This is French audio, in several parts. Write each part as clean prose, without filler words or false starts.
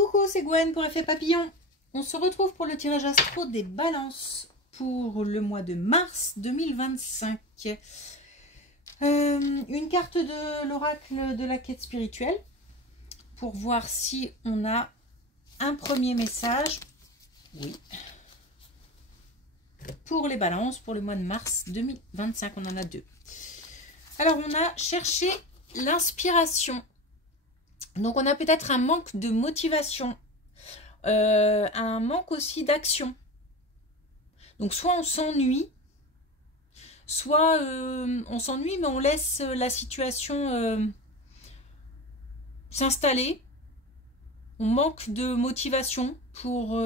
Coucou, c'est Gwen pour Effet Papillon. On se retrouve pour le tirage astro des balances pour le mois de mars 2025. Une carte de l'oracle de la quête spirituelle pour voir si on a un premier message. Oui. Pour les balances pour le mois de mars 2025, on en a deux. Alors, on a cherché l'inspiration. Donc, on a peut-être un manque de motivation, un manque aussi d'action. Donc, soit on s'ennuie, soit on s'ennuie, mais on laisse la situation s'installer. On manque de motivation pour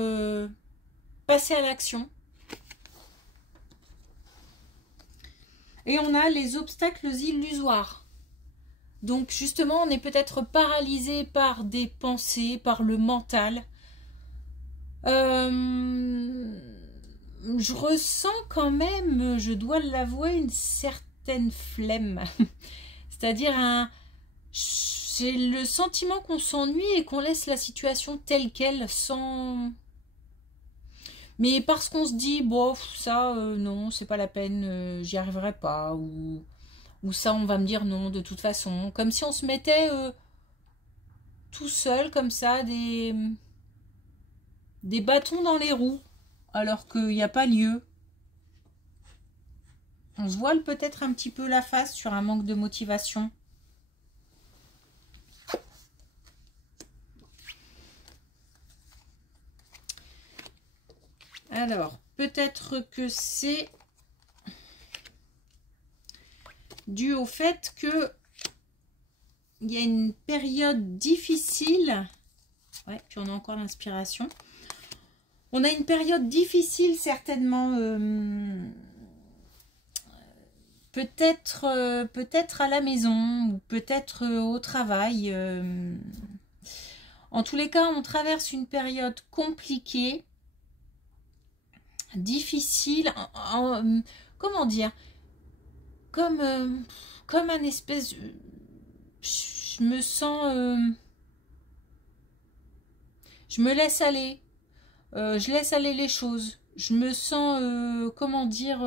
passer à l'action. Et on a les obstacles illusoires. Donc justement, on est peut-être paralysé par des pensées, par le mental. Je ressens quand même, je dois l'avouer, une certaine flemme. C'est-à-dire, j'ai le sentiment qu'on s'ennuie et qu'on laisse la situation telle qu'elle, sans... Mais parce qu'on se dit, bon, ça, non, c'est pas la peine, j'y arriverai pas, ou ça, on va me dire non, de toute façon. Comme si on se mettait tout seul, comme ça, des bâtons dans les roues, alors qu'il n'y a pas lieu. On se voile peut-être un petit peu la face sur un manque de motivation. Alors, peut-être que c'est dû au fait que il y a une période difficile. Ouais, puis on a encore l'inspiration. On a une période difficile certainement, peut-être à la maison ou peut-être au travail. En tous les cas, on traverse une période compliquée, difficile, comment dire, comme un espèce, je me sens, je me laisse aller, je laisse aller les choses, je me sens, comment dire,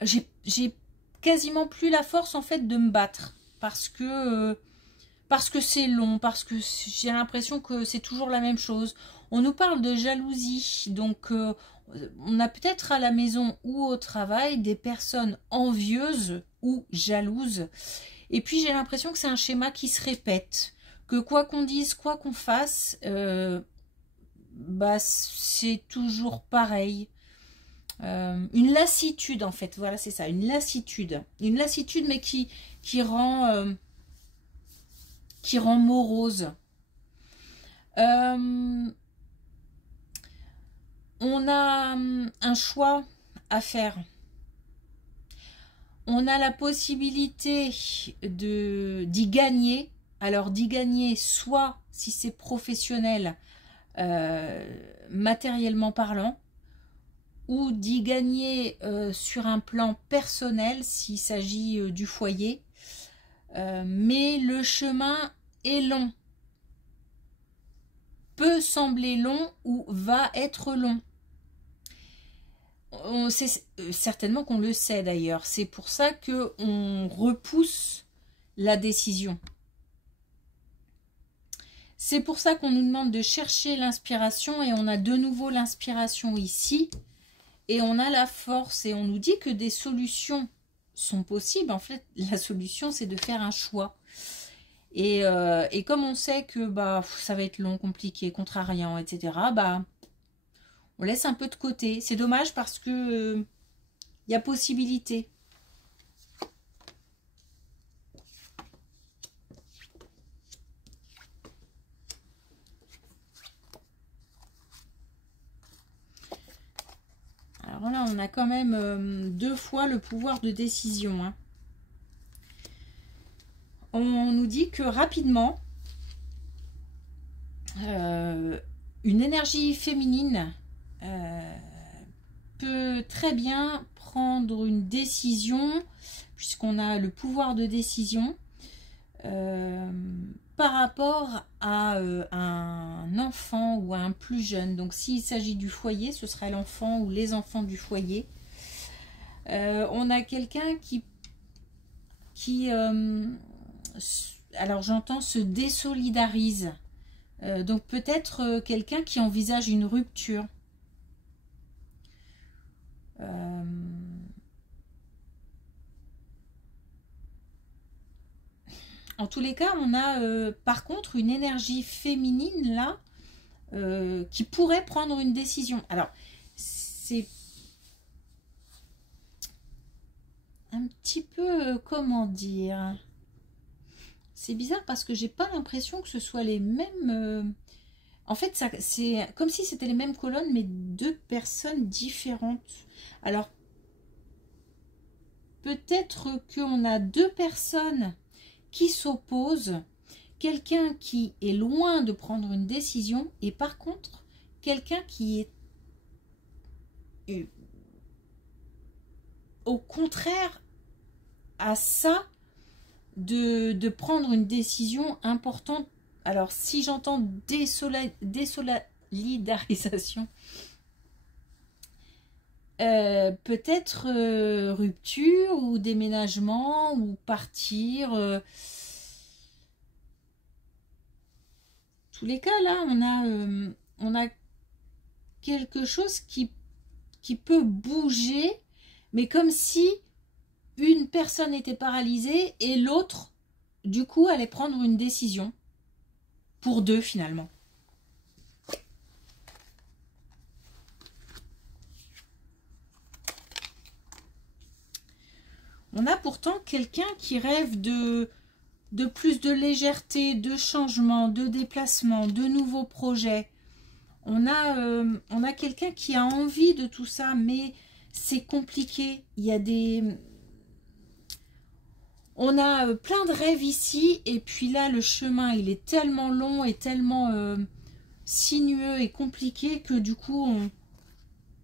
j'ai quasiment plus la force en fait de me battre parce que c'est long, parce que j'ai l'impression que c'est toujours la même chose. On nous parle de jalousie, donc on a peut-être à la maison ou au travail des personnes envieuses ou jalouses. Et puis j'ai l'impression que c'est un schéma qui se répète, que quoi qu'on dise, quoi qu'on fasse, bah, c'est toujours pareil. Une lassitude en fait, voilà c'est ça, une lassitude mais qui rend morose. On a un choix à faire. On a la possibilité d'y gagner. Alors d'y gagner soit, si c'est professionnel, matériellement parlant, ou d'y gagner sur un plan personnel s'il s'agit du foyer. Mais le chemin est long. Peut sembler long ou va être long. C'est certainement qu'on le sait d'ailleurs. C'est pour ça qu'on repousse la décision. C'est pour ça qu'on nous demande de chercher l'inspiration et on a de nouveau l'inspiration ici. Et on a la force et on nous dit que des solutions sont possibles. En fait, la solution, c'est de faire un choix. Et comme on sait que bah, ça va être long, compliqué, contrariant, etc., bah, on laisse un peu de côté. C'est dommage parce que y a possibilité. Alors là, on a quand même 2 fois le pouvoir de décision. Hein. On nous dit que rapidement, une énergie féminine peut très bien prendre une décision, puisqu'on a le pouvoir de décision, par par rapport à un enfant ou à un plus jeune. Donc s'il s'agit du foyer, ce serait l'enfant ou les enfants du foyer. On a quelqu'un alors j'entends se désolidarise. Donc peut-être quelqu'un qui envisage une rupture. En tous les cas, on a par contre une énergie féminine là qui pourrait prendre une décision. Alors, c'est un petit peu, comment dire, c'est bizarre parce que j'ai pas l'impression que ce soit les mêmes... en fait, c'est comme si c'était les mêmes colonnes, mais deux personnes différentes. Alors, peut-être qu'on a deux personnes qui s'opposent, quelqu'un qui est loin de prendre une décision, et par contre, quelqu'un qui est au contraire à ça de prendre une décision importante. Alors, si j'entends désolidarisation, peut-être rupture ou déménagement ou partir. Tous les cas, là, on a quelque chose qui peut bouger, mais comme si une personne était paralysée et l'autre, du coup, allait prendre une décision pour deux finalement. On a pourtant quelqu'un qui rêve de plus de légèreté, de changement, de déplacement, de nouveaux projets. On a quelqu'un qui a envie de tout ça, mais c'est compliqué. Il y a on a plein de rêves ici, et puis là, le chemin, il est tellement long et tellement sinueux et compliqué que du coup,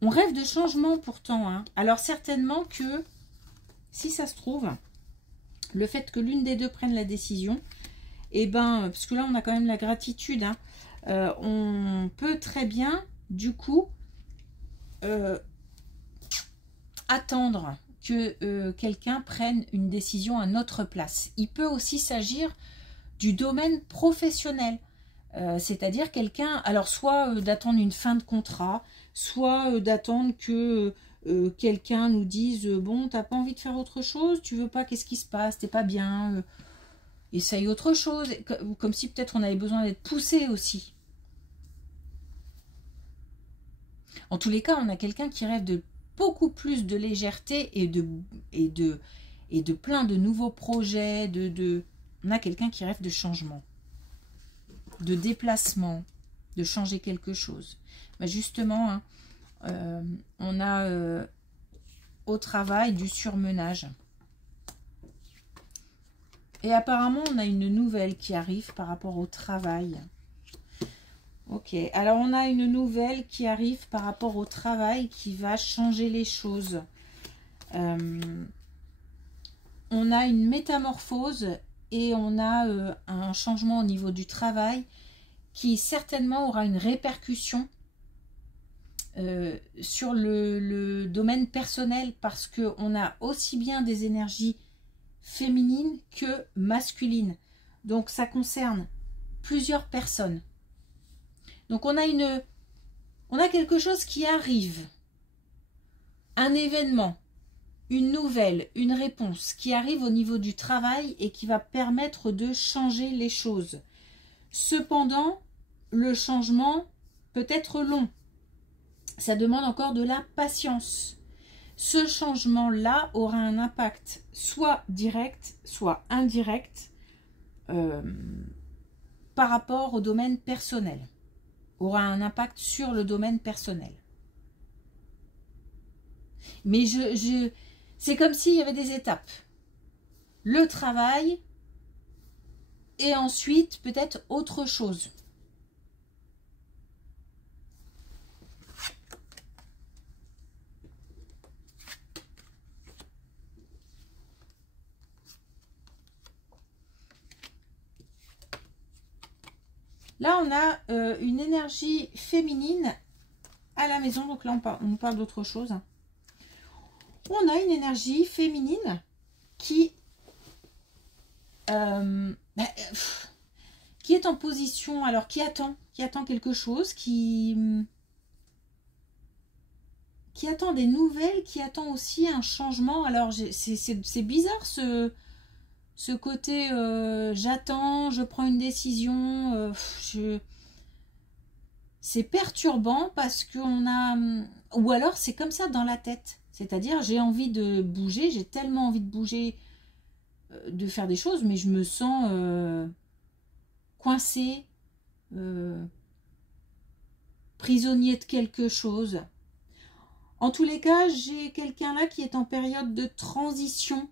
on rêve de changement pourtant. Hein. Alors certainement que, si ça se trouve, le fait que l'une des deux prenne la décision, et ben, parce que là, on a quand même la gratitude, hein, on peut très bien, du coup, attendre que quelqu'un prenne une décision à notre place. Il peut aussi s'agir du domaine professionnel, c'est-à-dire quelqu'un, alors soit d'attendre une fin de contrat, soit d'attendre que quelqu'un nous dise bon, t'as pas envie de faire autre chose, tu veux pas, qu'est-ce qui se passe, t'es pas bien, essaye autre chose, comme si peut-être on avait besoin d'être poussé aussi. En tous les cas, on a quelqu'un qui rêve de beaucoup plus de légèreté et de plein de nouveaux projets, on a quelqu'un qui rêve de changement, de déplacement, de changer quelque chose. Mais justement, hein, on a au travail du surmenage. Et apparemment, on a une nouvelle qui arrive par rapport au travail. Ok, alors on a une nouvelle qui arrive par rapport au travail qui va changer les choses. On a une métamorphose et on a un changement au niveau du travail qui certainement aura une répercussion sur le domaine personnel, parce qu'on a aussi bien des énergies féminines que masculines. Donc ça concerne plusieurs personnes. Donc on a quelque chose qui arrive, un événement, une nouvelle, une réponse qui arrive au niveau du travail et qui va permettre de changer les choses. Cependant, le changement peut être long. Ça demande encore de la patience. Ce changement-là aura un impact soit direct, soit indirect par rapport au domaine personnel. Aura un impact sur le domaine personnel. Mais c'est comme s'il y avait des étapes. Le travail et ensuite peut-être autre chose. Là, on a une énergie féminine à la maison. Donc là, on nous parle d'autre chose. On a une énergie féminine qui est en position, alors qui attend quelque chose, qui attend des nouvelles, qui attend aussi un changement. Alors c'est bizarre ce côté j'attends, je prends une décision, c'est perturbant parce qu'on a, ou alors c'est comme ça dans la tête, c'est-à-dire j'ai envie de bouger, j'ai tellement envie de bouger, de faire des choses, mais je me sens coincé, prisonnier de quelque chose. En tous les cas, j'ai quelqu'un là qui est en période de transition,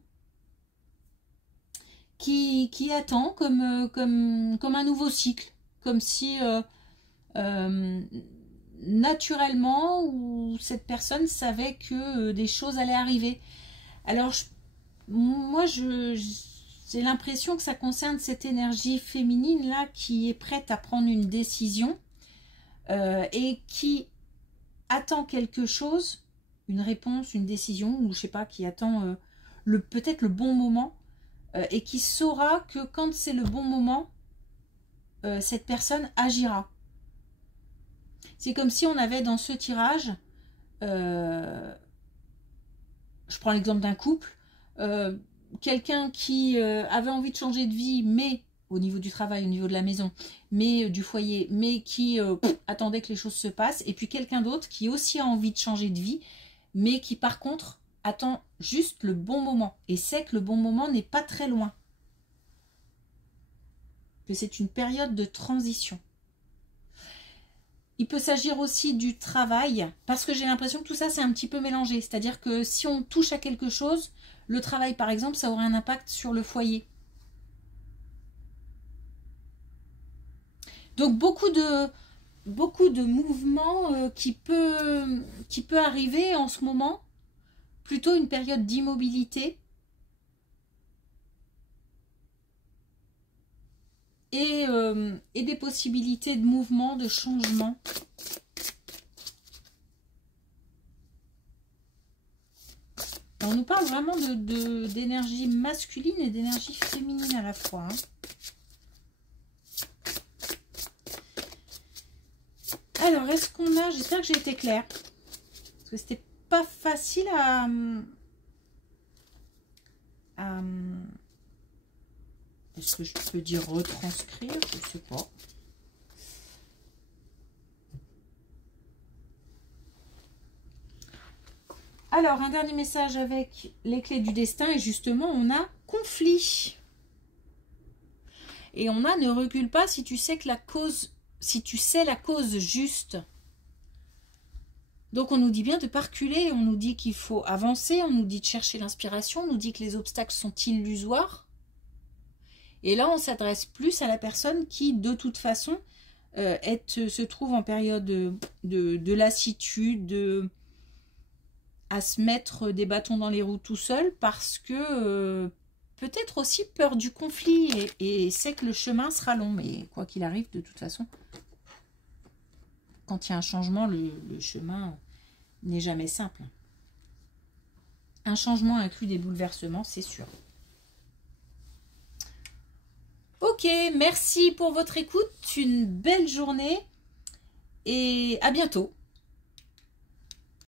qui attend comme un nouveau cycle, comme si naturellement ou cette personne savait que des choses allaient arriver. Alors moi j'ai l'impression que ça concerne cette énergie féminine là qui est prête à prendre une décision et qui attend quelque chose, une réponse, une décision, ou je sais pas, qui attend peut-être le bon moment, et qui saura que quand c'est le bon moment, cette personne agira. C'est comme si on avait dans ce tirage, je prends l'exemple d'un couple, quelqu'un qui avait envie de changer de vie, mais au niveau du travail, au niveau de la maison, mais du foyer, mais qui attendait que les choses se passent, et puis quelqu'un d'autre qui aussi a envie de changer de vie, mais qui par contre attend juste le bon moment, et sait que le bon moment n'est pas très loin, que c'est une période de transition. Il peut s'agir aussi du travail, parce que j'ai l'impression que tout ça c'est un petit peu mélangé, c'est-à-dire que si on touche à quelque chose, le travail par exemple, ça aurait un impact sur le foyer. Donc beaucoup de mouvements qui peut arriver en ce moment, plutôt une période d'immobilité et des possibilités de mouvement, de changement. On nous parle vraiment d'énergie masculine et d'énergie féminine à la fois. Hein. Alors, est-ce qu'on a... J'espère que j'ai été claire. Parce que c'était pas facile à est-ce que je peux dire retranscrire? Je sais pas. Alors, un dernier message avec les clés du destin. Et justement, on a conflit. Et on a ne recule pas si tu sais que la cause... Si tu sais la cause juste. Donc on nous dit bien de ne pas reculer, on nous dit qu'il faut avancer, on nous dit de chercher l'inspiration, on nous dit que les obstacles sont illusoires. Et là on s'adresse plus à la personne qui de toute façon se trouve en période de lassitude, à se mettre des bâtons dans les roues tout seul parce que peut-être aussi peur du conflit et sait que le chemin sera long. Mais quoi qu'il arrive, de toute façon, quand il y a un changement, le chemin n'est jamais simple. Un changement inclut des bouleversements, c'est sûr. Ok, merci pour votre écoute. Une belle journée et à bientôt.